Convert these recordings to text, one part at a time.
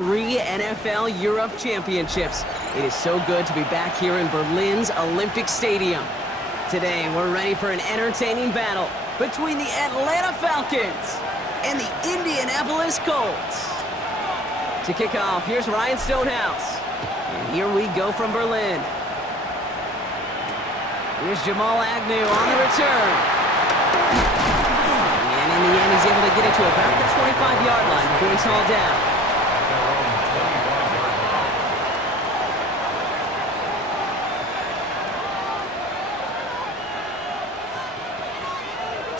3 NFL Europe championships. It is so good to be back here in Berlin's Olympic Stadium. Today, we're ready for an entertaining battle between the Atlanta Falcons and the Indianapolis Colts. To kick off, here's Ryan Stonehouse. And here we go from Berlin. Here's Jamal Agnew on the return. And in the end, he's able to get it to about the 25-yard line before he's hauled down.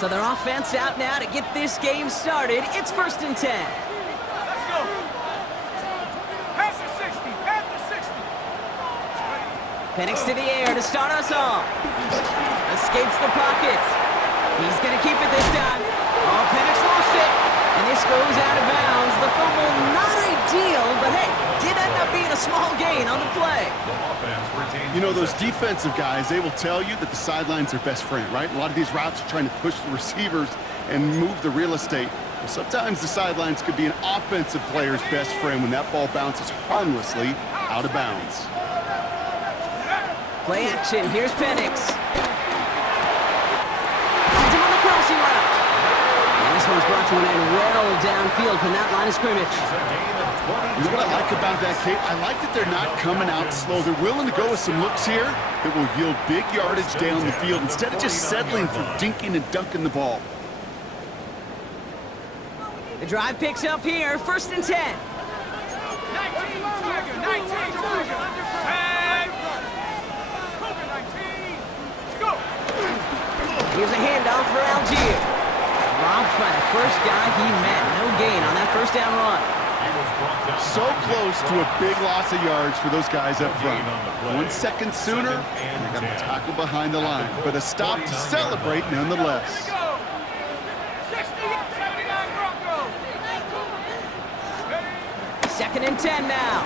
So their offense out now to get this game started. It's 1st and 10. Let's go. Pass the 60. Pass the 60. Penix to the air to start us off. Escapes the pocket. He's going to keep it this time. Oh, Penix lost it. And this goes out of bounds. The fumble, not ideal, but hey, did end up being a small gain on the play. You know, those defensive guys, they will tell you that the sidelines are best friend, right? A lot of these routes are trying to push the receivers and move the real estate. Well, sometimes the sidelines could be an offensive player's best friend when that ball bounces harmlessly out of bounds. Play action. Here's Penix. Finds him on the crossing route. And this one's brought to an end well downfield from that line of scrimmage. You know what I like about that, Kate? I like that they're not coming out slow. They're willing to go with some looks here that will yield big yardage down the field instead of just settling for dinking and dunking the ball. The drive picks up here. 1st and 10. 19 Tiger. 19 Tiger. Tag. Cougar 19. Go. Here's a handoff for Algier. Dropped by the first guy he met. No gain on that first down run. So close to a big loss of yards for those guys up front. 1 second sooner, and they got a tackle behind the line. But a stop to celebrate nonetheless. 60, 79 Broncos. 2nd and 10 now.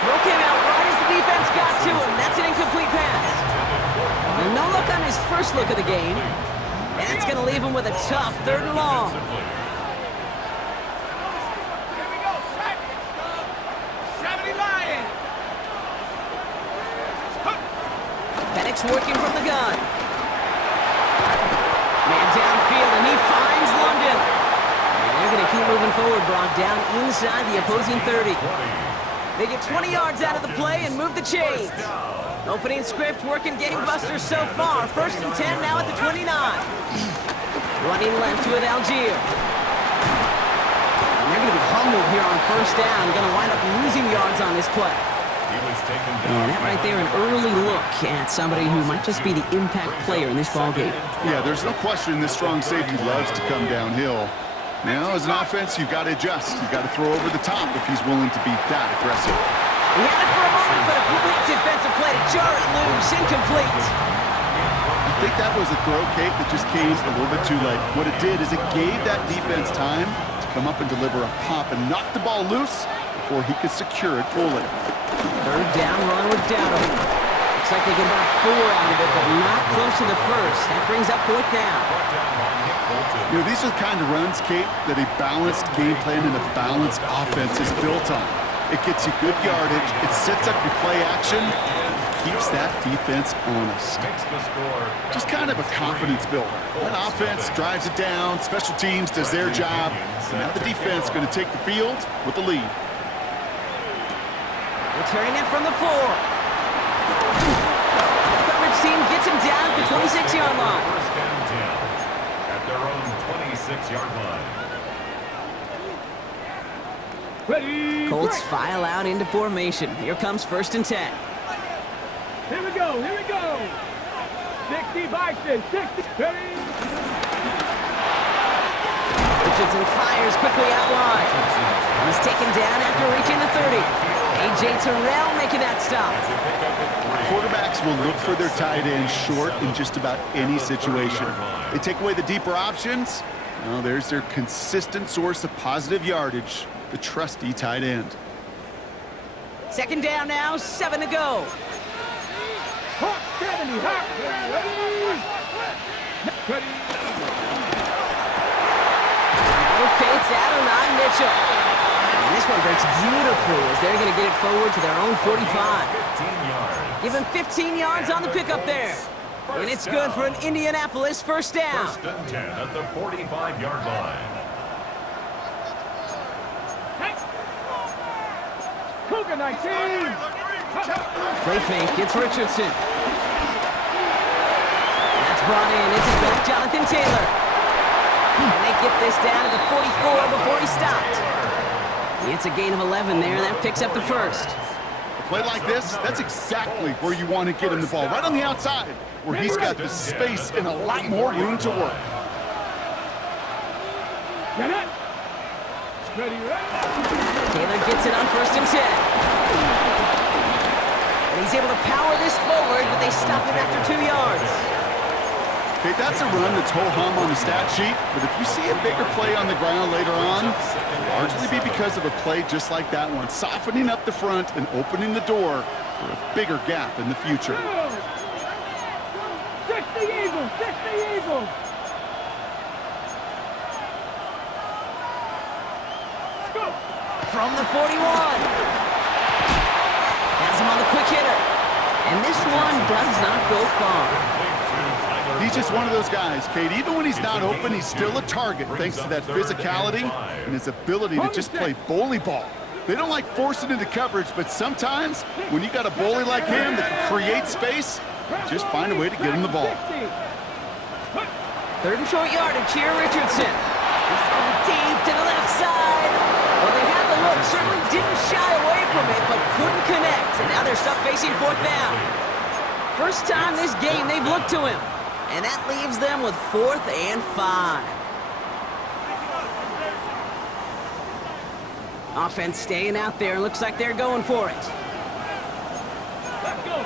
Throw came out right as the defense got to him. That's an incomplete pass. And no look on his first look of the game. And it's going to leave him with a tough 3rd and long. Penix working from the gun. Man downfield, and he finds London. And they're going to keep moving forward, Brock, down inside the opposing 30. They get 20 yards out of the play and move the chains. Opening script working gangbusters so far. 1st and 10 now at the 29. Running left with Algier. And they're going to be humbled here on 1st down. Going to wind up losing yards on this play. And that right there, an early look at somebody who might just be the impact player in this ballgame. Yeah, there's no question this strong safety loves to come downhill. Now, as an offense, you've got to adjust. You've got to throw over the top if he's willing to be that aggressive. He had it for a moment, but a quick defensive play to jar it loose, incomplete. I think that was a throw, Kate, that just came a little bit too late. What it did is it gave that defense time to come up and deliver a pop and knock the ball loose before he could secure it fully. 3rd down run with Dowdle. Looks like they get about 4 out of it, but not close to the first. That brings up 4th down. You know, these are the kind of runs, Kate, that a balanced game plan and a balanced offense is built on. It gets you good yardage, it sets up your play action, keeps that defense honest. Just kind of a confidence builder. That offense drives it down, special teams does their job, and now the defense is going to take the field with the lead. Returning it from the 4. Coverage team gets him down at the 26-yard line. At their own 26-yard line. Ready. Colts file out into formation. Here comes 1st and 10. Here we go. Here we go. 60 Bison. 60. Ready. Richardson fires quickly out wide. He's taken down after reaching the 30. A.J. Terrell making that stop. Quarterbacks will look for their tight end short in just about any situation. They take away the deeper options. Well, there's their consistent source of positive yardage, the trusty tight end. 2nd down now, 7 to go. 70. Ready. Okay, it's Adonai Mitchell. And And this one breaks beautifully as they're going to get it forward to their own 45. 15 yards. Give him 15 yards on the pickup there. And it's good for an Indianapolis first down. First and 10 at the 45-yard line. Cougar 19. Play fake, it's Richardson. That's brought in, it's his back, Jonathan Taylor. And they get this down to the 44 before he stopped. It's a gain of 11 there, that picks up the first. A play like this, that's exactly where you want to get him the ball, right on the outside, where he's got the space and a lot more room to work. Get it. Ready, Taylor gets it on first and 10. And he's able to power this forward, but they stop him after 2 yards. Okay, that's a run that's ho-hum on the stat sheet, but if you see a bigger play on the ground later on, it'll largely be because of a play just like that one, softening up the front and opening the door for a bigger gap in the future. 60 Eagles, 60 Eagles. Go. From the 41. Has him on the quick hitter. And this one does not go far. He's just one of those guys, Kate. Even when he's not open, he's still a target thanks to that physicality and his ability to just play bully ball. They don't like forcing into coverage, but sometimes when you got a bully like him that can create space, just find a way to get him the ball. Third and short yardage here, Richardson. He's going deep to the left side. Well, they had the look, certainly didn't shy away from it, but couldn't connect. And now they're stuck facing fourth down. First time this game they've looked to him. And that leaves them with 4th and 5. Offense staying out there. Looks like they're going for it. Let's go.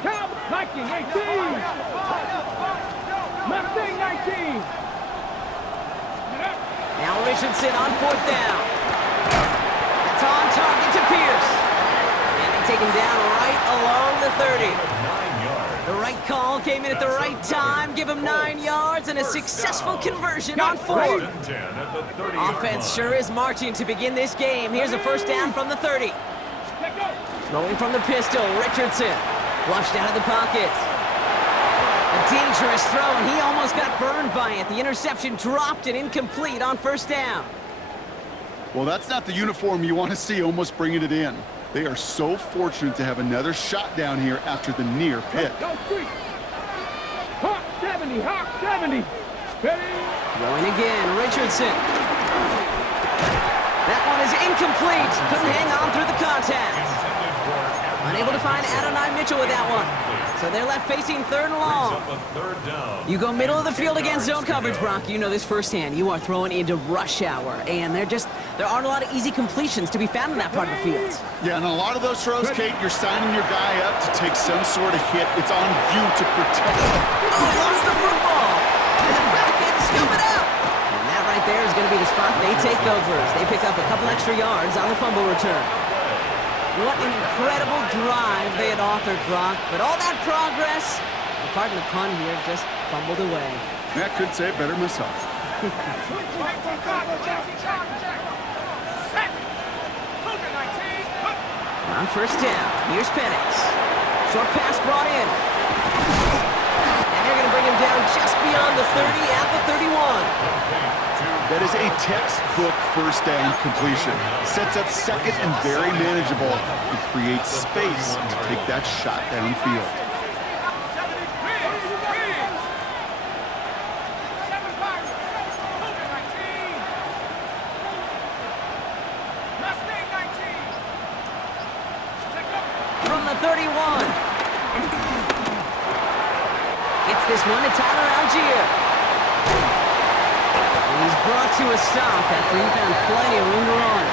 Cowboy Viking 18. Mustang 19. Now Richardson on 4th down. That's on target to Pierce. And they take him down right along the 30. The right call came in at the right time. Give him 9 yards and a successful conversion on 4th. Offense sure is marching to begin this game. Here's a first down from the 30. Throwing from the pistol, Richardson. Flushed out of the pocket. A dangerous throw, and he almost got burned by it. The interception dropped and incomplete on first down. Well, that's not the uniform you want to see almost bringing it in. They are so fortunate to have another shot down here after the near pick. Go quick. Hawk 70, Hawk 70. Ready? Throwing again, Richardson. That one is incomplete. Couldn't hang on through the contact. Unable to find Adonai Mitchell with that one. So they're left facing 3rd and long. You go middle of the field against zone coverage, Brock. You know this firsthand. You are throwing into rush hour, and there aren't a lot of easy completions to be found in that part of the field. Yeah, and a lot of those throws, Kate, you're signing your guy up to take some sort of hit. It's on you to protect him. Oh, he lost the football. And the Falcons scoop it out. And that right there is going to be the spot they take over as they pick up a couple extra yards on the fumble return. What an incredible drive they had authored, Brock. But all that progress, pardon the pun here, just fumbled away. I couldn't say it better myself. On first down, here's Penix. Short pass brought in. And they're going to bring him down just beyond the 30 at the 31. That is a textbook first down completion. Sets up second and very manageable and creates space to take that shot downfield. From the 31. Gets this one to Tyler Algier. He's brought to a stop after he found plenty of room to run.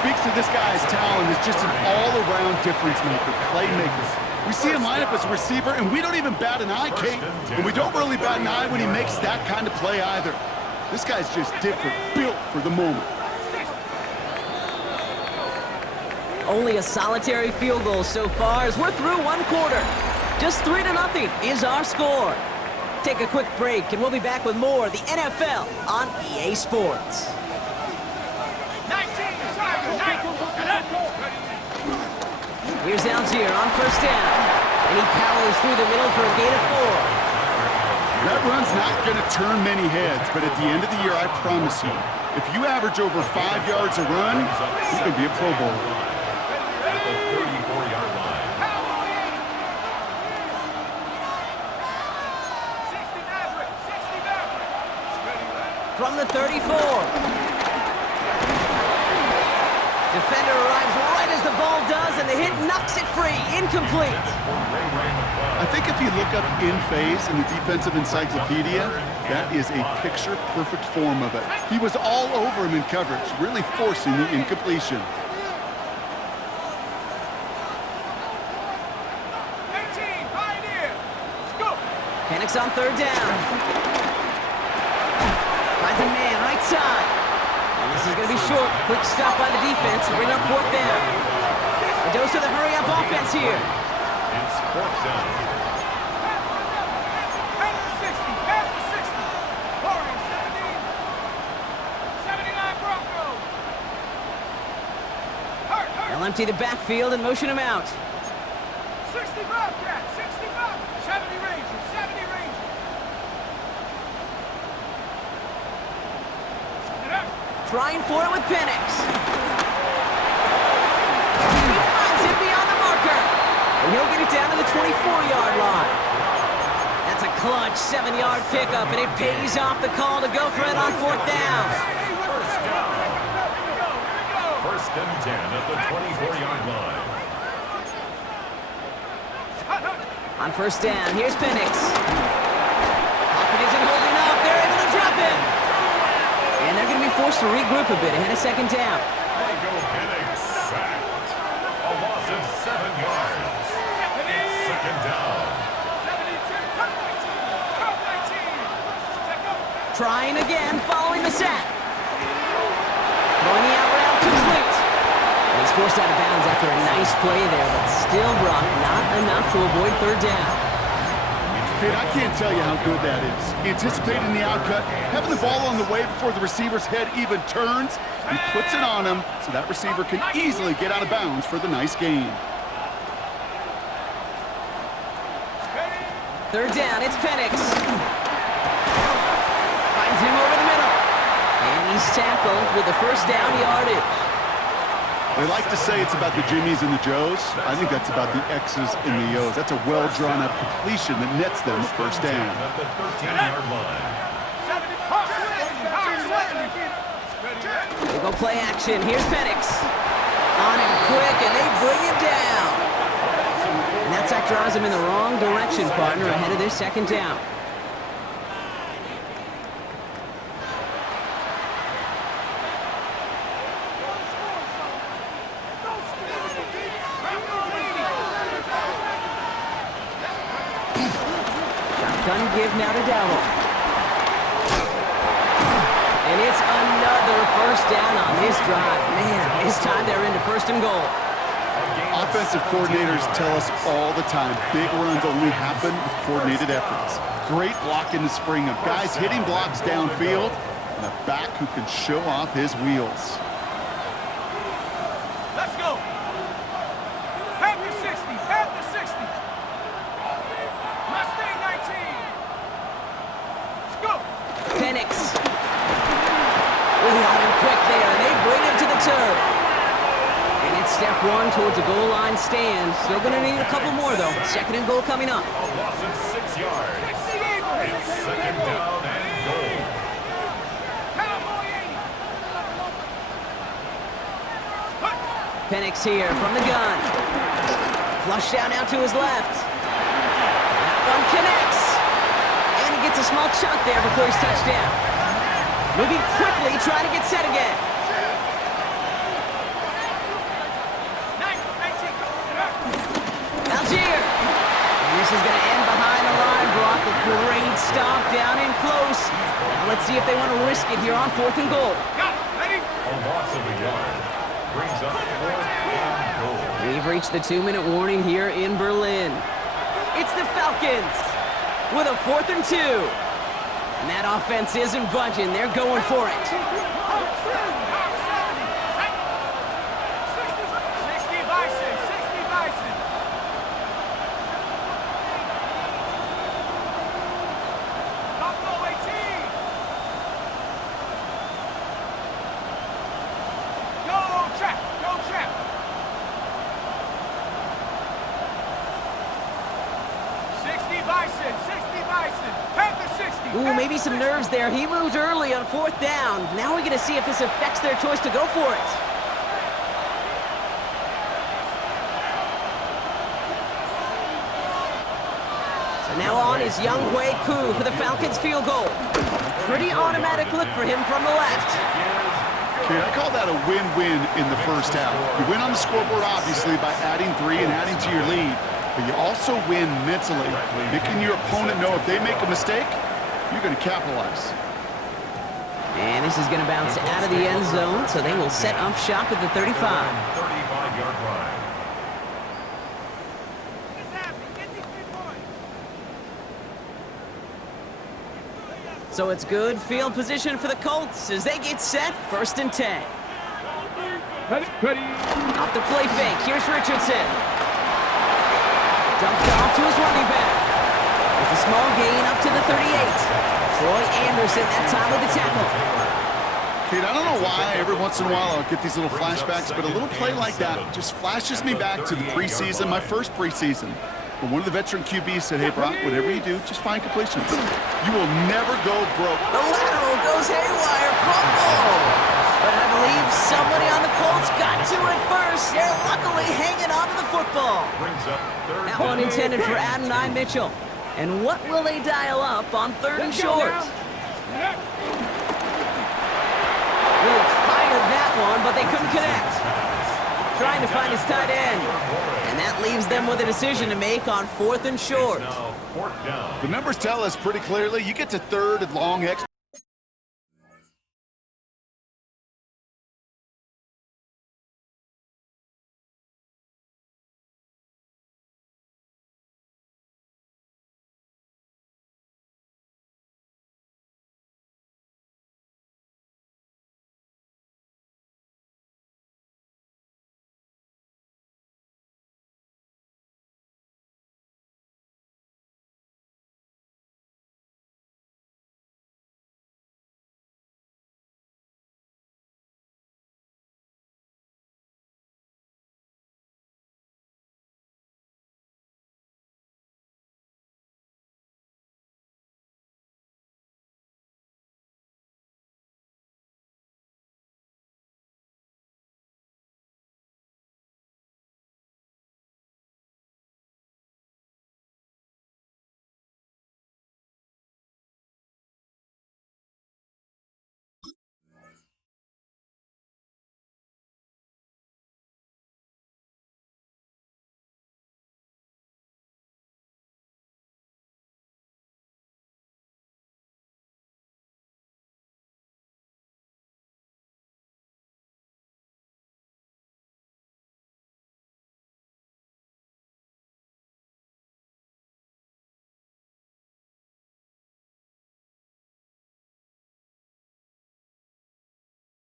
Speaks to this guy's talent as just an all-around difference maker, playmaker. We see him line up as a receiver, and we don't even bat an eye, Kate. And we don't really bat an eye when he makes that kind of play either. This guy's just different, built for the moment. Only a solitary field goal so far as we're through one quarter. Just 3-0 is our score. Take a quick break, and we'll be back with more of the NFL on EA Sports. Here's Algier on first down. And he powers through the middle for a gain of 4. That run's not going to turn many heads, but at the end of the year, I promise you, if you average over 5 yards a run, you can be a Pro Bowler. At the 34-yard line. From the 34. Defender arrives right as the ball does, and the hit knocks it free. Incomplete. I think if you look up in phase in the defensive encyclopedia, that is a picture-perfect form of it. He was all over him in coverage, really forcing the incompletion. 18, Pioneer. Go. Penix on third down. Finds a man right side. And this is going to be short. Quick stop by the defense to bring up fourth down. A dose of the hurry-up offense here. It's fourth down. They'll empty the backfield and motion him out. 60 Bobcat, 60 Bobcat, 70 Rangers, 70 Rangers. Trying for it with Penix. He finds it beyond the marker. And he'll get it down to the 24-yard line. That's a clutch 7-yard pickup, and it pays off the call to go for it on fourth down. First down. First and 10 at the 24-yard line. On first down, here's Penix. Pocket isn't holding up. They're able to drop him. And they're going to be forced to regroup a bit ahead of second down. Michael Penix sacked. A loss of 7 yards. It's second down. Trying again, following the sack. Throwing the out route complete. And he's forced out of bounds after a nice play there, but still, Brock, not enough to avoid third down. Kate, I can't tell you how good that is. Anticipating the outcut, having the ball on the way before the receiver's head even turns, he puts it on him so that receiver can easily get out of bounds for the nice gain. Third down, it's Penix. Finds him over the middle. And he's tackled with the first down yardage. They like to say it's about the Jimmies and the Joes. I think that's about the X's and the O's. That's a well-drawn-up completion that nets them first down. At the 13-yard line. They go play action. Here's Penix. On him quick, and they bring him down. And that sack draws him in the wrong direction, partner, ahead of this second down. Shotgun give now to Dowell. And it's another first down on this drive. Man, this time they're into first and goal. Offensive coordinators tell us all the time, big runs only happen with coordinated efforts. Great blocking to spring them. Guys hitting blocks downfield, and a back who can show off his wheels. Let's go. Panther 60, Panther 60. Mustang 19. Let's go. Penix. We got him quick there, and they bring him to the turf. And it's step one towards a goal line stand. Still going to need a couple more, though. Second and goal coming up. A loss of 6 yards. It's second down and goal. Penix here from the gun. Flush down out to his left. That one connects. And he gets a small chunk there before he's touched down. Moving quickly, trying to get set again. Algier. And this is going to end behind the line, Brock. A great stop down in close. Now let's see if they want to risk it here on fourth and goal. A loss of a yard. Brings up fourth and goal. We've reached the 2-minute warning here in Berlin. It's the Falcons with a 4th and 2. And that offense isn't budging. They're going for it. Bison, 60 Bison, Panther 60. Ooh, maybe some nerves there. He moved early on 4th down. Now we're going to see if this affects their choice to go for it. So now on is Young Hui Koo for the Falcons field goal. Pretty automatic look for him from the left. Okay, I call that a win-win in the first half. You win on the scoreboard, obviously, by adding 3 and adding to your lead. But you also win mentally, making your opponent know if they make a mistake, you're going to capitalize. And this is going to bounce out of the end zone, so they will set up shop at the 35. 35-yard line. So it's good field position for the Colts as they get set, 1st and 10. Ready. Off the play fake, here's Richardson. Dumped off to his running back. It's a small gain up to the 38. Troy Anderson that time with the tackle. Kate, I don't know why every once in a while I'll get these little flashbacks, but a little play like that just flashes me back to the preseason, my first preseason. When one of the veteran QBs said, hey, Brock, whatever you do, just find completions. You will never go broke. The lateral goes haywire, fumble. But I believe somebody on the Colts got to it first. They're luckily hanging on to the football. That one intended for Adonai Mitchell. And what will they dial up on 3rd and short? Really fired that one, but they couldn't connect. Trying to find his tight end. And that leaves them with a decision to make on 4th and short. The numbers tell us pretty clearly, you get to 3rd and long extra.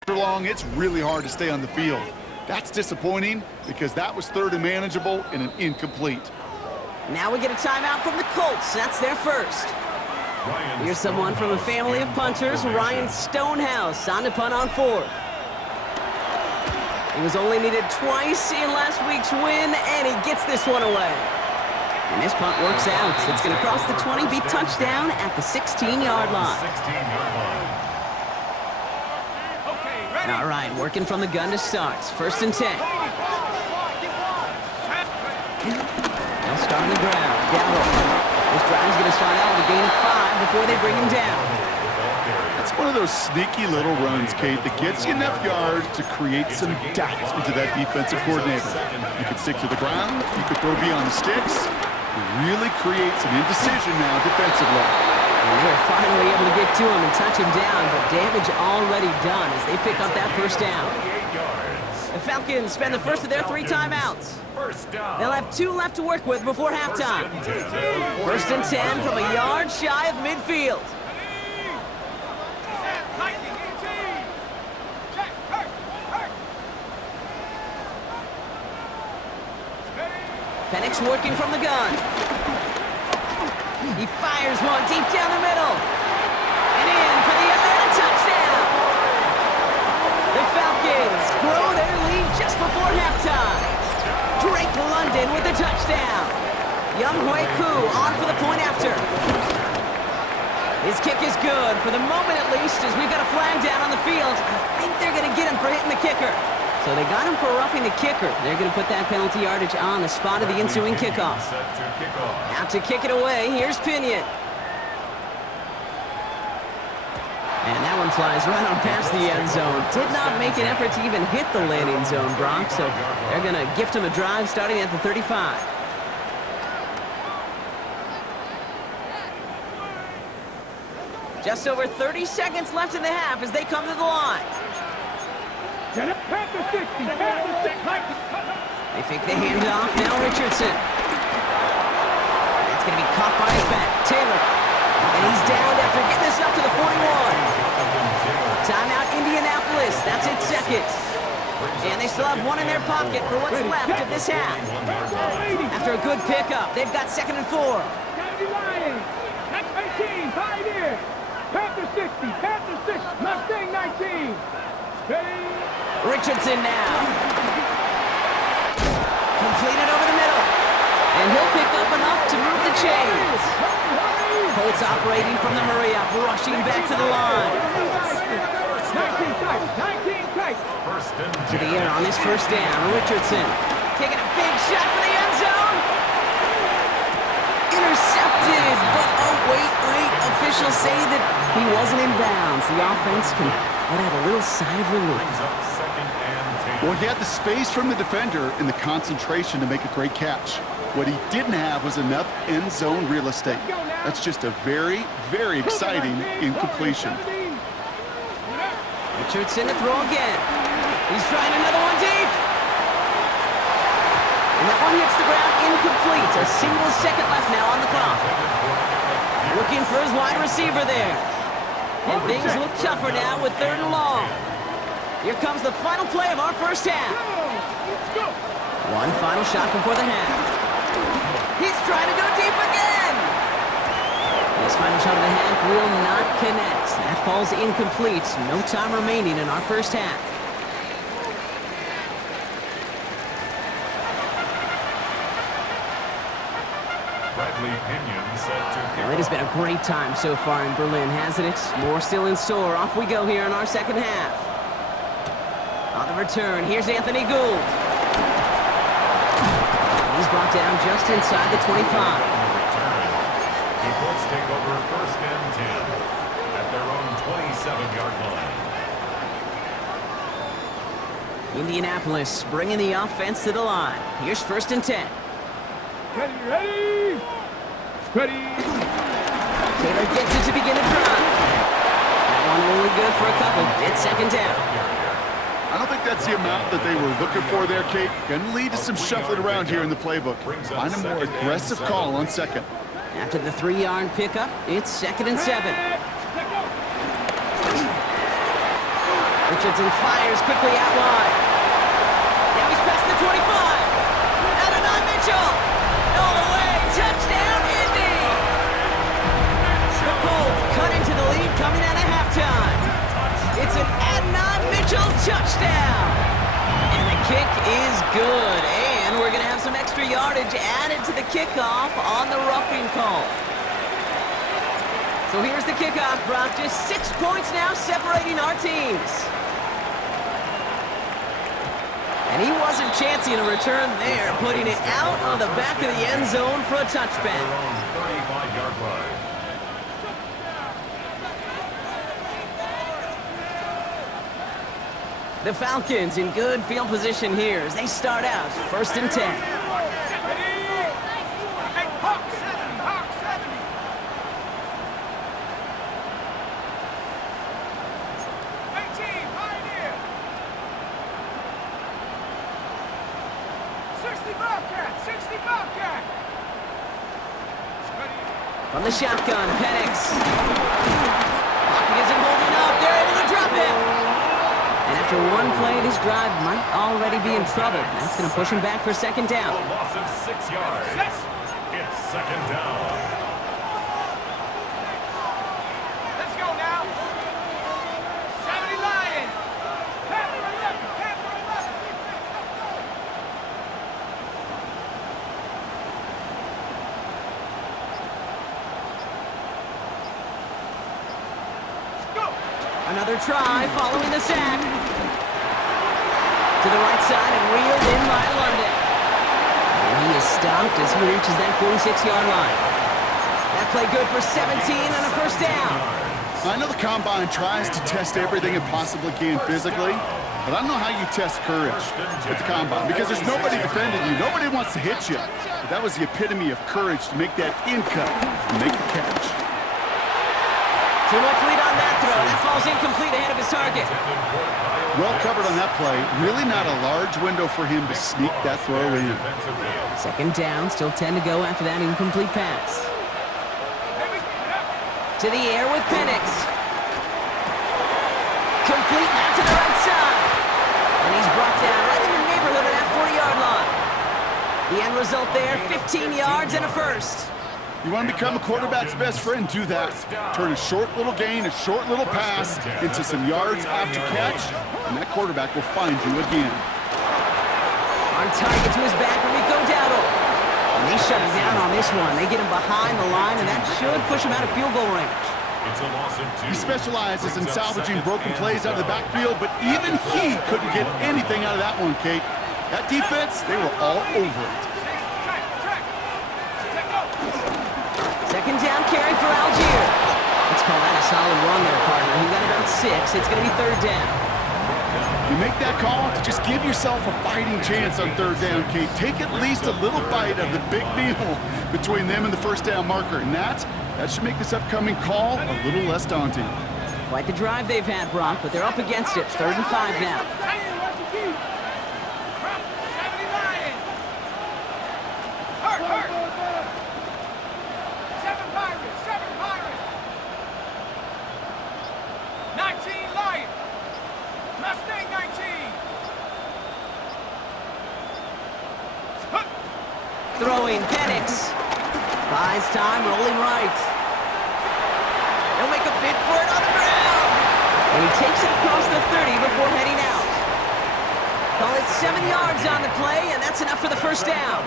Long, it's really hard to stay on the field. That's disappointing because that was 3rd and manageable and an incomplete. Now we get a timeout from the Colts. That's their first. Here's someone from a family of punters, Ryan Stonehouse, on to punt on 4th. He was only needed twice in last week's win, and he gets this one away. And this punt works out. It's going to cross the 20, be touchdown at the 16-yard line. All right, working from the gun to start. 1st and 10. They'll start on the ground. Gallo. This drive's going to start out with a gain of 5 before they bring him down. That's one of those sneaky little runs, Kate, that gets you enough yards to create some doubt into that defensive coordinator. You could stick to the ground. You could throw beyond the sticks. You really create some indecision now defensively. And they're finally able to get to him and touch him down, but damage already done as they pick up that 1st down. The Falcons spend the first of their 3 timeouts. They'll have 2 left to work with before halftime. 1st and 10 from a yard shy of midfield. Penix working from the gun. He fires one deep down the middle. And in for the Atlanta touchdown. The Falcons grow their lead just before halftime. Drake London with the touchdown. Young Hui Koo on for the point after. His kick is good, for the moment at least, as we've got a flag down on the field. I think they're going to get him for hitting the kicker. So they got him for roughing the kicker. They're going to put that penalty yardage on the spot of the ensuing kickoff. Out to kick it away, here's Pinion. And that one flies right on past the end zone. Did not make an effort to even hit the landing zone, Brock. So they're going to gift him a drive starting at the 35. Just over 30 seconds left in the half as they come to the line. Get it, pass the 60, pass the 60. They fake the handoff, now Richardson. That's going to be caught by his back, Taylor. And he's down after getting this up to the 41. Timeout Indianapolis, that's its second. And they still have one in their pocket for what's left of this half. After a good pickup, they've got 2nd and 4. Kennedy Lions, 18, Pioneer. Panther 60, Panther 6, Mustang 19. Ready? Richardson now. Completed over the middle. And he'll pick up enough to move the chains. Colts operating from the hurry-up, rushing back to the line. 19 tight. To the air on this first down, Richardson taking a big shot for the end zone. Intercepted, but oh, wait. Officials say that he wasn't in bounds. The offense can let out a little sigh of relief. Well, he had the space from the defender and the concentration to make a great catch. What he didn't have was enough end zone real estate. That's just a very, very exciting incompletion. Richardson to throw again. He's trying another one deep. And that one hits the ground incomplete. A single second left now on the clock. Looking for his wide receiver there. And things look tougher now with 3rd and long. Here comes the final play of our first half. One final shot before the half. He's trying to go deep again. This final shot of the half will not connect. That falls incomplete. No time remaining in our first half. Well, it has been a great time so far in Berlin, hasn't it? More still in store. Off we go here in our second half. On the return, here's Anthony Gould. He's brought down just inside the 25. The Colts take over 1st and 10 at their own 27-yard line. Indianapolis bringing the offense to the line. Here's 1st and 10. Ready. Taylor gets it to begin the drive. That one only good for a couple. It's 2nd down. I don't think that's the amount that they were looking for there, Kate. Going to lead to some shuffling around here in the playbook. Find a more aggressive call on 2nd. After the 3-yard pickup, it's 2nd and 7. Richardson fires quickly out wide. Now he's past the 25. Adonai Mitchell. All the way. Touchdown, Indy. The Colts cut into the lead coming out of halftime. It's an Adonai Mitchell touchdown. And the kick is good. And we're going to have some extra yardage added to the kickoff on the roughing call. So here's the kickoff, Brock. Just 6 points now separating our teams. And he wasn't chancing a return there, putting it out on the back of the end zone for a touchback. 35-yard line. The Falcons in good field position here as they start out 1st and 10. From the shotgun, Penix. Pocket isn't holding up. They're able to drop it. And after one play, this drive might already be in trouble. That's going to push him back for 2nd down. A loss of 6 yards. It's 2nd down. Let's go now. 70 Lions. Panther 11. Panther 11. Another try following the sack. To the right side and reeled in by London. And he is stopped as he reaches that 46-yard line. That play good for 17 and a first down. I know the Combine tries to test everything it possibly can physically, but I don't know how you test courage at the Combine because there's nobody defending you. Nobody wants to hit you. But that was the epitome of courage to make that in cut and make the catch. Too much lead on that throw. That falls incomplete ahead of his target. Well covered on that play. Really not a large window for him to sneak that throw in. Second down, still 10 to go after that incomplete pass. To the air with Penix. Complete now to the right side. And he's brought down right in the neighborhood of that 40-yard line. The end result there, 15 yards and a first. You want to become a quarterback's best friend, do that. Turn a short little gain, a short little pass into some yards after catch, and that quarterback will find you again. On target to his back, Rico Dowdle. And they shut him down on this one. They get him behind the line, and that should push him out of field goal range. He specializes in salvaging broken plays out of the backfield, but even he couldn't get anything out of that one, Kate. That defense, they were all over it. Second down carry for Algier. Let's call that a solid run there, partner. He got about 6. It's going to be third down. You make that call to just give yourself a fighting chance on third down, Kate. Take at least a little bite of the big meal between them and the first down marker. And that should make this upcoming call a little less daunting. Quite the drive they've had, Brock, but they're up against it. 3rd and 5 now. Throwing Penix. Buys time, rolling right. They'll make a bid for it on the ground. And he takes it across the 30 before heading out. Call it 7 yards on the play, and that's enough for the first down.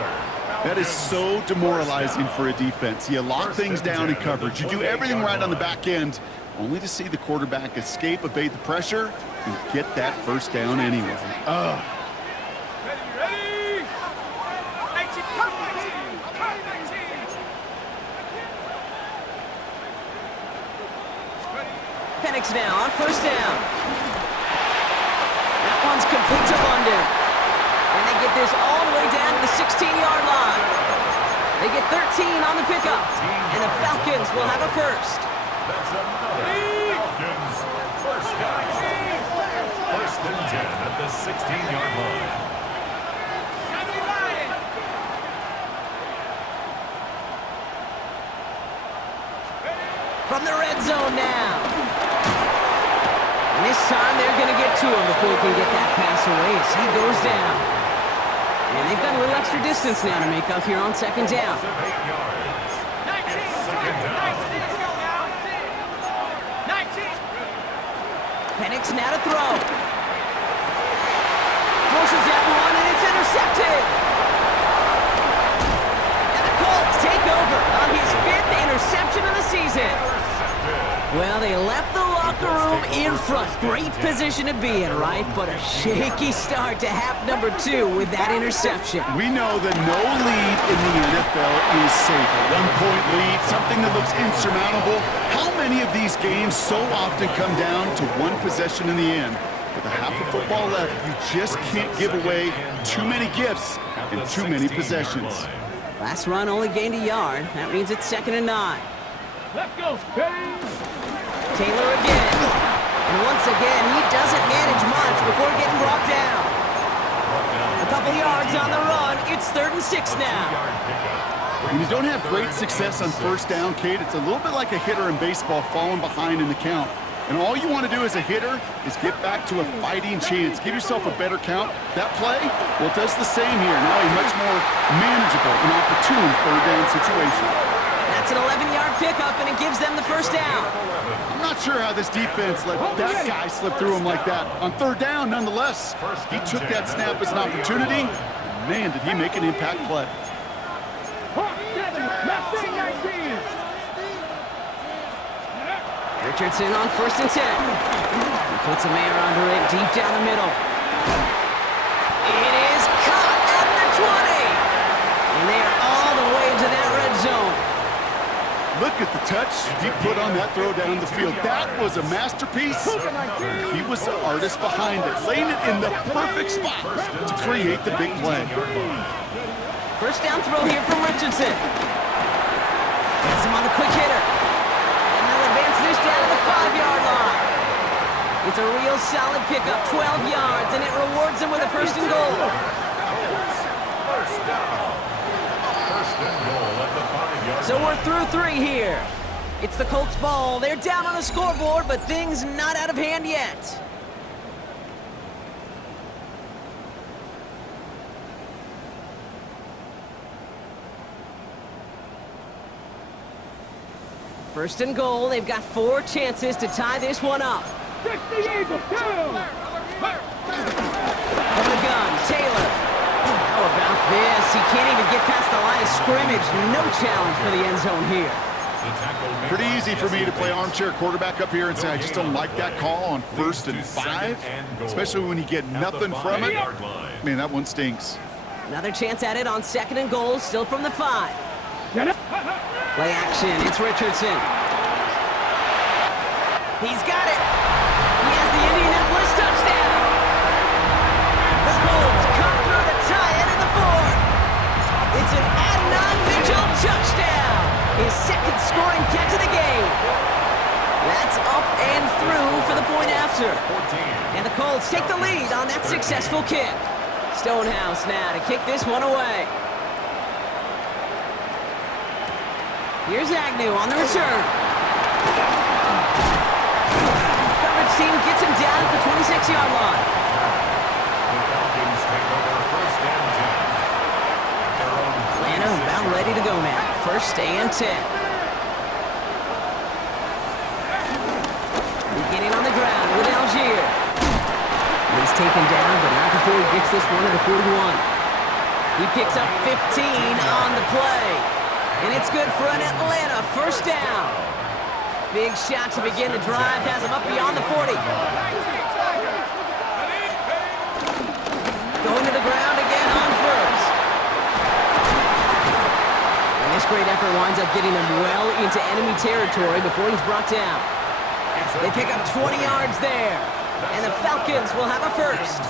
That is so demoralizing for a defense. You lock things down in coverage. You do everything right on the back end, only to see the quarterback escape, evade the pressure, and get that first down anyway. Ugh. Penix now on first down. That one's complete to London. And they get this all the way down to the 16-yard line. They get 13 on the pickup. And the Falcons will have a first. That's another Falcons first down. First and 10 at the 16-yard line. From the red zone now. And this time they're going to get to him before he can get that pass away as he goes down. And they've got a little extra distance now to make up here on second down. 8 yards. It's second down. Penix now to throw. Forces that one and it's intercepted. And the Colts take over on his 5th interception of the season. Well, they left the locker room in front. Great position to be in, right? But a shaky start to half number 2 with that interception. We know that no lead in the NFL is safe. A one-point lead, something that looks insurmountable. How many of these games so often come down to one possession in the end? With a half of football left, you just can't give away too many gifts and too many possessions. Last run only gained a yard. That means it's 2nd and 9. Let's go, Taylor again. And once again, he doesn't manage much before getting brought down. A couple yards on the run. It's 3rd and 6 now. When you don't have great success on first down, Kate, it's a little bit like a hitter in baseball falling behind in the count. And all you want to do as a hitter is get back to a fighting chance. Give yourself a better count. That play, well, it does the same here. Now a much more manageable and opportune 3rd down situation. That's an 11-yard pickup, and it gives them the first down. I'm not sure how this defense let that guy slip through him like that. On 3rd down, nonetheless, he took that snap as an opportunity. Man, did he make an impact play. Richardson on 1st and 10. He puts a man under it deep down the middle. It is caught at the 20. And they are all the way to that red zone. Look at the touch he put on that throw down the field. That was a masterpiece. He was the artist behind it, laying it in the perfect spot to create the big play. First down throw here from Richardson. Gets him on the quick hitter. And they'll advance this down to the 5-yard line. It's a real solid pickup, 12 yards, and it rewards him with a 1st and goal. First down. 1st and goal at the 5-yard line. So we're through 3 here. It's the Colts' ball. They're down on the scoreboard, but things not out of hand yet. First and goal. They've got 4 chances to tie this one up. 60 Eagles, down! From the gun, Taylor. How about this? He can't even get past the line of scrimmage. No challenge for the end zone here. Pretty easy for me to play armchair quarterback up here and say I just don't like that call on 1st and 5, especially when you get nothing from it. Man, that one stinks. Another chance at it on 2nd and goal, still from the 5. Play action, it's Richardson. He's got it. He has the Indianapolis touchdown. The Colts come through to tie it in the 4th. It's an Adnan Mitchell touchdown. His 2nd scoring catch of the game. That's up and through for the point after. And the Colts take the lead on that successful kick. Stonehouse now to kick this one away. Here's Agnew on the return. Coverage team gets him down at the 26-yard line. The Falcons take over 1st and 10. Atlanta about ready to go now. 1st and 10. Beginning on the ground with Algier. He's taken down, but not before he gets this one to the 41. He picks up 15 on the play. And it's good for an Atlanta 1st down. Big shot to begin the drive, has him up beyond the 40. Going to the ground again on 1st. And this great effort winds up getting him well into enemy territory before he's brought down. They pick up 20 yards there. And the Falcons will have a 1st.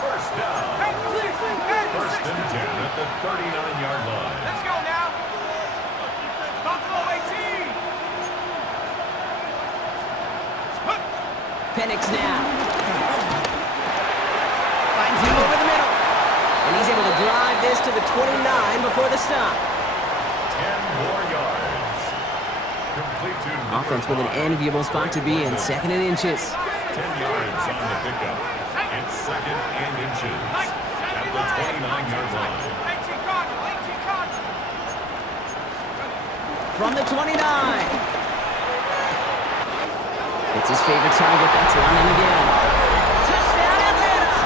First down. 1st and 10 at the 39-yard line. Let's go now. Buffalo 18. Penix now. Finds him over the middle. And he's able to drive this to the 29 before the stop. 10 more yards. Complete to Offense with an enviable spot to be in, 2nd and inches. 10 yards on the pickup. It's 2nd and inches at the 29-yard line. From the 29. It's his favorite target. That's London again. Touchdown, Atlanta!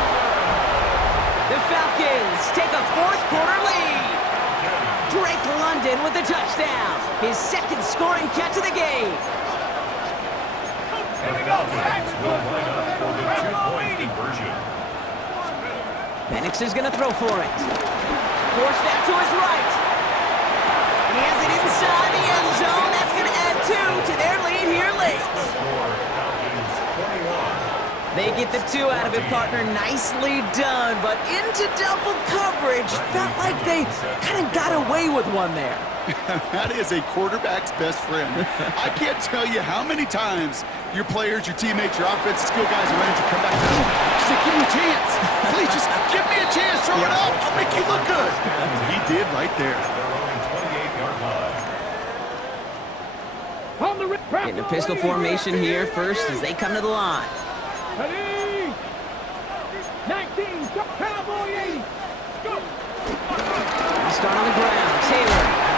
The Falcons take a 4th quarter lead. Drake London with the touchdown. His 2nd scoring catch of the game. The Falcons will line up for the 2-point conversion. Penix is going to throw for it. Forced out to his right. And he has it inside the end zone. That's going to add 2 to their lead here late. Falcons 21. They get the 2 out of it, partner. Nicely done, but into double coverage. Felt like they kind of got away with one there. That is a quarterback's best friend. I can't tell you how many times your players, your teammates, your offensive skill guys around you come back down. Just say, give me a chance. Please, just give me a chance. Throw it up. I'll make you look good. And he did right there. Their own 28-yard line. Getting a pistol formation here first as they come to the line. Ready? 19, Cowboy 80. Go. Start on the ground. Taylor.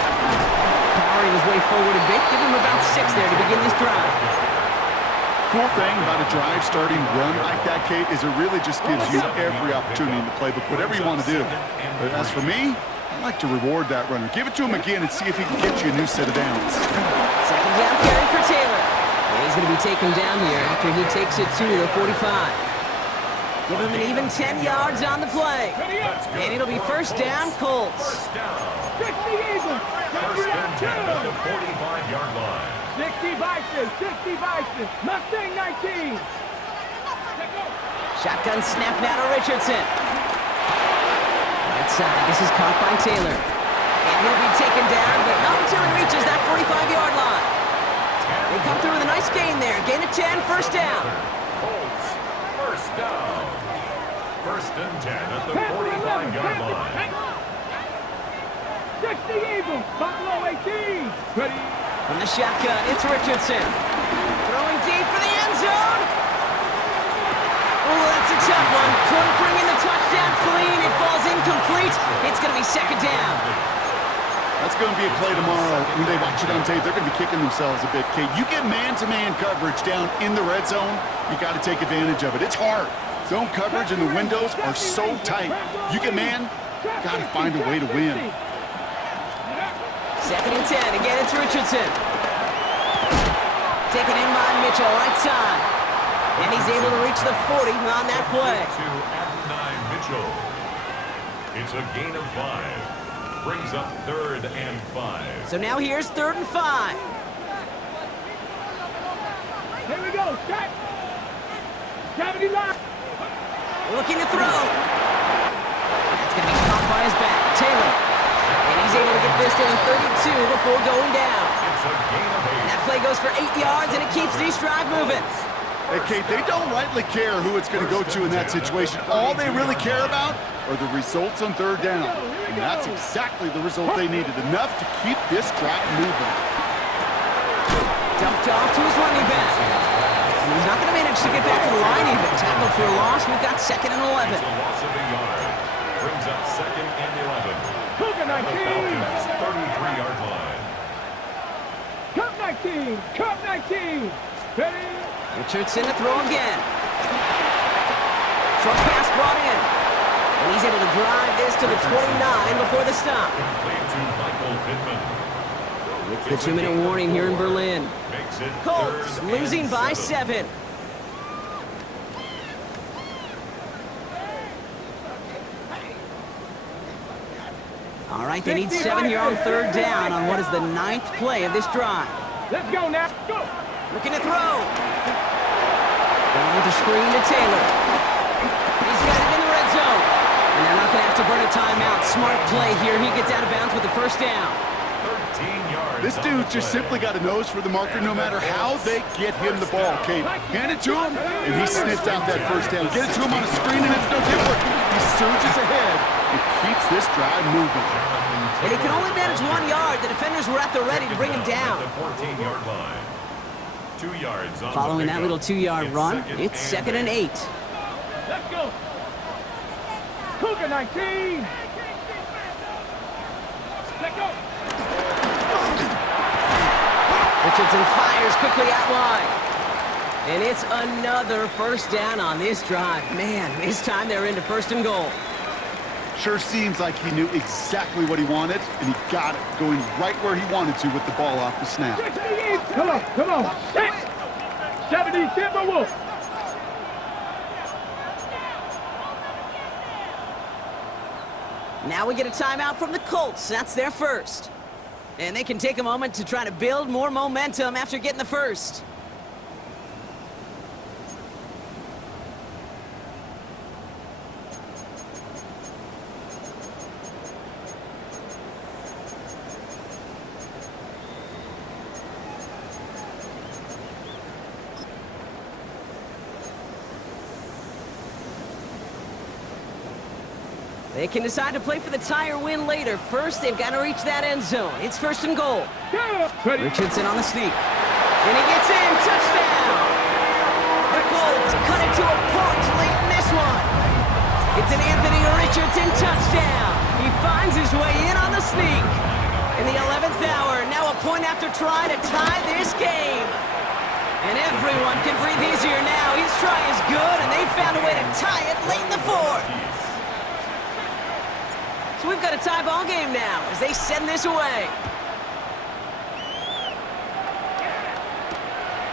Powering his way forward a bit. Give him about 6 there to begin this drive. Cool thing about a drive starting run like that, Kate, is it really just gives you every opportunity in the playbook, whatever you want to do. But as for me, I like to reward that runner. Give it to him again and see if he can get you a new set of downs. 2nd down carry for Taylor. And he's going to be taken down here after he takes it to the 45. Give him an even 10 yards on the play. And it'll be first down, Colts. 60 Eagles. First and 10 at the 45-yard line. 60 Bison. 60 Bison. Mustang 19. Shotgun snap now to Richardson. Right side, this is caught by Taylor. And he'll be taken down, but not until he reaches that 45-yard line. They come through with a nice gain there. Gain of 10, first down. Colts, first down. First and 10 at the 45-yard line. 60 Eagles. Buffalo 18. Ready. From the shotgun, it's Richardson. Throwing deep for the end zone. Oh, that's a tough one. Couldn't bring in the touchdown clean. It falls incomplete. It's going to be second down. That's going to be a play tomorrow. When they watch it on tape, they're going to be kicking themselves a bit, Kate. You get man-to-man coverage down in the red zone, you got to take advantage of it. It's hard. Zone coverage and the windows are so tight. You get man, got to find a way to win. Second and 10. Again, it's Richardson. Taken in by Mitchell, right side. And he's able to reach the 40 on that play. To Adonai Mitchell. It's a gain of 5. Brings up 3rd and 5. So now here's 3rd and 5. Here we go. Set. 70 line. Looking to throw. That's going to be caught by his back. Taylor. And he's able to get this to the 32 before going down. It's a gain of 8. That play goes for 8 yards, and it keeps these drive moving. Hey, Kate, they don't rightly care who it's going to go to in that situation. All they really care about are the results on 3rd down. And that's exactly the result they needed. Enough to keep this drive moving. Dumped off to his running back. And he's not going to manage to get back to the line even. Tackled for a loss. We've got 2nd and 11. It's a loss of a yard. Brings up 2nd and 11. Cougar The 19. Falcons' 33-yard line. Cup 19. Cup 19. Ready. Richardson to throw again. Short pass brought in. And he's able to drive this to the 29 before the stop. Complete to Michael Pittman. It's the 2-minute warning here in Berlin. Makes it Colts 3rd and losing by 7. All right, they need 7 here on 3rd down on what is the 9th play of this drive. Let's go now. Go. Looking to throw. Going with the screen to Taylor. He's got it in the red zone. And they're not going to have to burn a timeout. Smart play here. He gets out of bounds with the first down. 13 yards. This dude just simply got a nose for the marker no matter how they get him the ball, Kate. Hand it to him, and he sniffs out that first down. Get it to him on a screen, and it's no different. He surges ahead and keeps this drive moving. And he can only manage 1 yard. The defenders were at the ready to bring him down. The 14-yard line. 2 yards on Following the that little 2-yard run, it's 2nd and 8. Let's go. Cougar 19. Let's go. Richardson fires quickly out wide. And it's another first down on this drive. Man, this time they're into 1st and goal. Sure seems like he knew exactly what he wanted, and he got it, going right where he wanted to with the ball off the snap. 68. Come on, come on. 70 Timberwolves. Now we get a timeout from the Colts. That's their first. And they can take a moment to try to build more momentum after getting the first. They can decide to play for the tie or win later. First, they've got to reach that end zone. It's 1st and goal. Richardson on the sneak. And he gets in. Touchdown! The Colts cut it to a point late in this one. It's an Anthony Richardson touchdown. He finds his way in on the sneak. In the 11th hour, now a point after try to tie this game. And everyone can breathe easier now. His try is good, and they found a way to tie it late in the 4th. So we've got a tie ball game now as they send this away.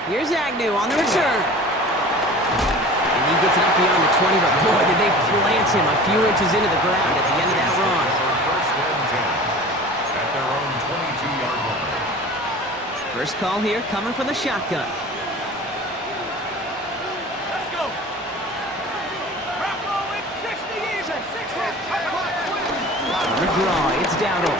Here's Agnew on the return. And he gets it up beyond the 20, but boy, did they plant him a few inches into the ground at the end of that run. First and 10 at their own 22-yard line. First call here coming from the shotgun. Let's go. Bravo in 60 even. 60. On the draw, it's Dowdle.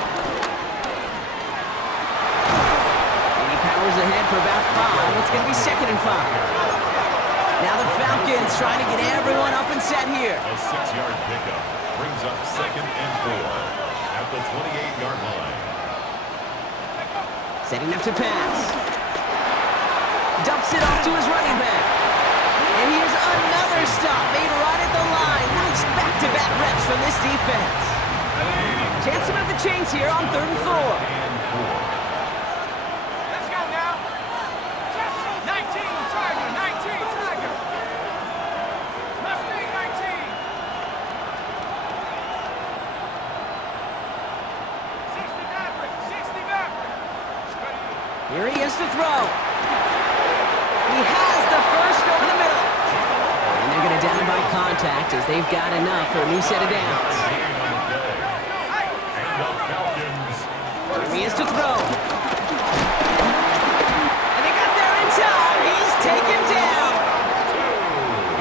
Powers ahead for about 5. It's going to be 2nd and 5. Now the Falcons trying to get everyone up and set here. A 6-yard pickup brings up 2nd and 4 at the 28-yard line. Setting up to pass. Dumps it off to his running back. And here's another stop made right at the line. Nice back-to-back reps from this defense. Chance to move the chains here on 3rd and 4. Here he is to throw. He has the first over the middle. And they're going to down by contact as they've got enough for a new set of downs. Here he is to throw. And they got there in time. He's taken down.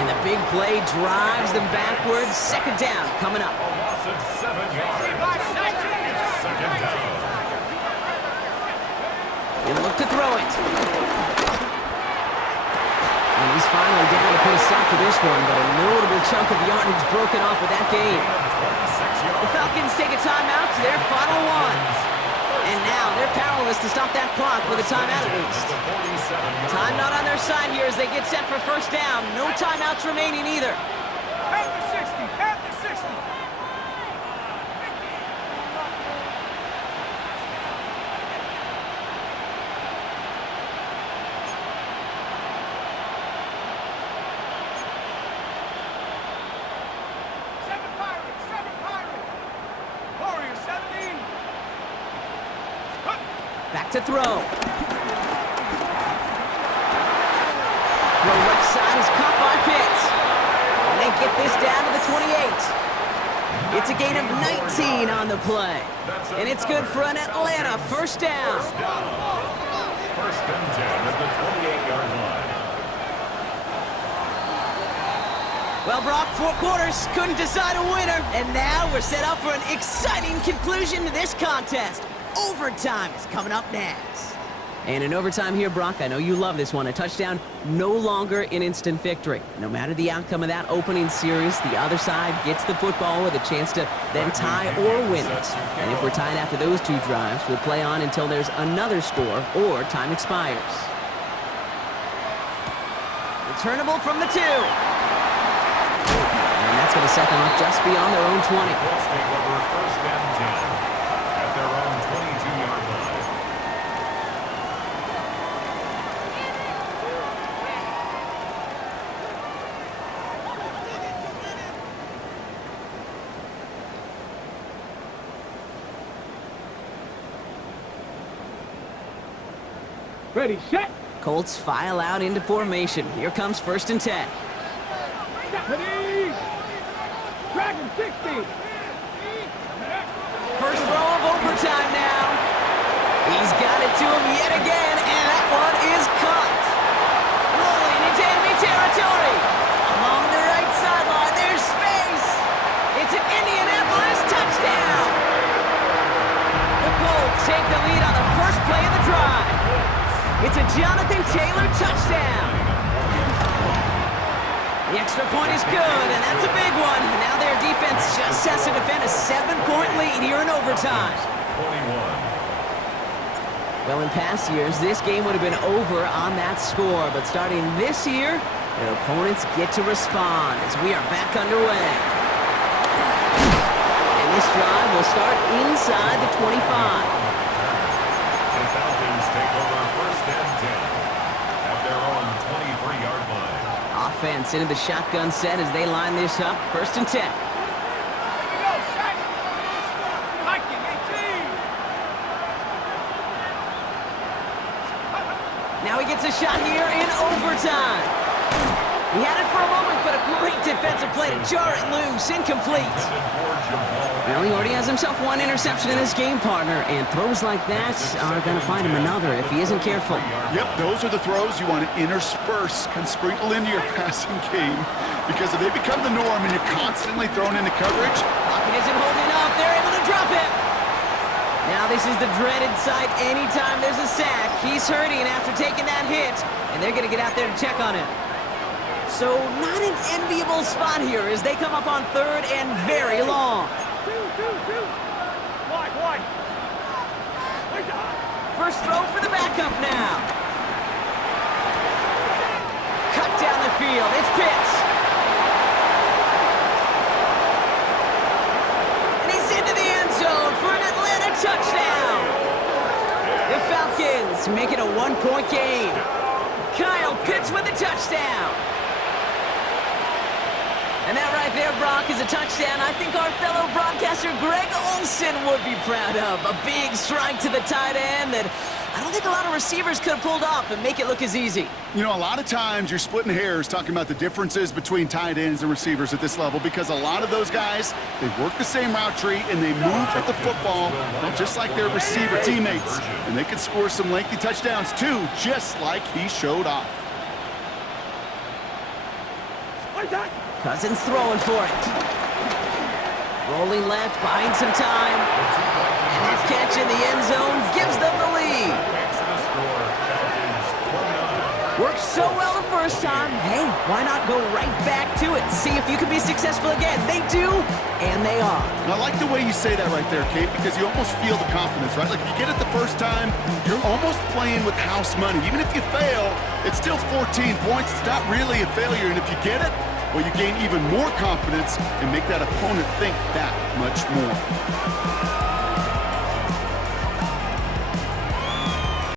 And the big play drives them backwards. 2nd down coming up. A loss of 7 yards. 2nd down. He'll look to throw it. And he's finally down to put a stop to this one, but a notable chunk of yardage broken off with that game. The Falcons take a timeout to their final one. And now they're powerless to stop that clock with a timeout at least. Time not on their side here as they get set for 1st down. No timeouts remaining either. Panther 60. Panther 60. Back to throw. Throw left side is caught by Pitts. And they get this down to the 28. It's a gain of 19 on the play. And it's good for an Atlanta 1st down. 1st and 10 at the 28-yard line. Well, Brock, 4 quarters couldn't decide a winner. And now we're set up for an exciting conclusion to this contest. Overtime is coming up next. And in overtime here, Brock, I know you love this one. A touchdown, no longer an instant victory. No matter the outcome of that opening series, the other side gets the football with a chance to then tie or win it. And if we're tied after those 2 drives, we'll play on until there's another score or time expires. Returnable from the 2. And that's going to set them up just beyond their own 20. Let's take over 1st and 10 at their own 22-yard line. Ready, set. Colts file out into formation. Here comes 1st and 10. Ready. Dragon 60. First throw of overtime now. He's got it to him yet again, and that one is caught. Rolling into enemy territory. Along the right sideline, there's space. It's an Indianapolis touchdown. The Colts take the lead on the first play of the drive. It's a Jonathan Taylor touchdown. The extra point is good, and that's a big one. Now their defense just has to defend a 7-point lead here in overtime. 21. Well, in past years, this game would have been over on that score, but starting this year, their opponents get to respond as we are back underway. And this drive will start inside the 25. The Falcons take over 1st and 10 at their own 23-yard line. Offense into the shotgun set as they line this up. 1st and 10. Here we go, set. Viking 18. Now he gets a shot here in overtime. He had it for a moment, but a great defensive play to jar it loose. Incomplete. Well, he already has himself one interception in his game, partner, and throws like that are going to find him another if he isn't careful. Yep, those are the throws you want to intersperse and sprinkle into your passing game, because if they become the norm and you're constantly thrown into coverage, Lockett isn't holding up. They're able to drop him. Now this is the dreaded sight anytime there's a sack. He's hurting after taking that hit, and they're going to get out there to check on him. So not an enviable spot here as they come up on third and very long. Wide. First throw for the backup now. Cut down the field. It's Pitts. And he's into the end zone for an Atlanta touchdown. The Falcons make it a one-point game. Kyle Pitts with a touchdown. And that right there, Brock, is a touchdown I think our fellow broadcaster Greg Olsen would be proud of. A big strike to the tight end that I don't think a lot of receivers could have pulled off and make it look as easy. you know, a lot of times you're splitting hairs talking about the differences between tight ends and receivers at this level, because a lot of those guys, they work the same route tree and they move at the football, just like their receiver teammates. And they can score some lengthy touchdowns too, just like he showed off. Cousins throwing for it. Rolling left, buying some time. And that catch in the end zone gives them the lead. Worked so well the first time. Hey, why not go right back to it? See if you can be successful again. They do, and they are. And I like the way you say that right there, Kate, because you almost feel the confidence, right? Like if you get it the first time, you're almost playing with house money. Even if you fail, it's still 14 points. It's not really a failure. And if you get it, well, you gain even more confidence and make that opponent think that much more.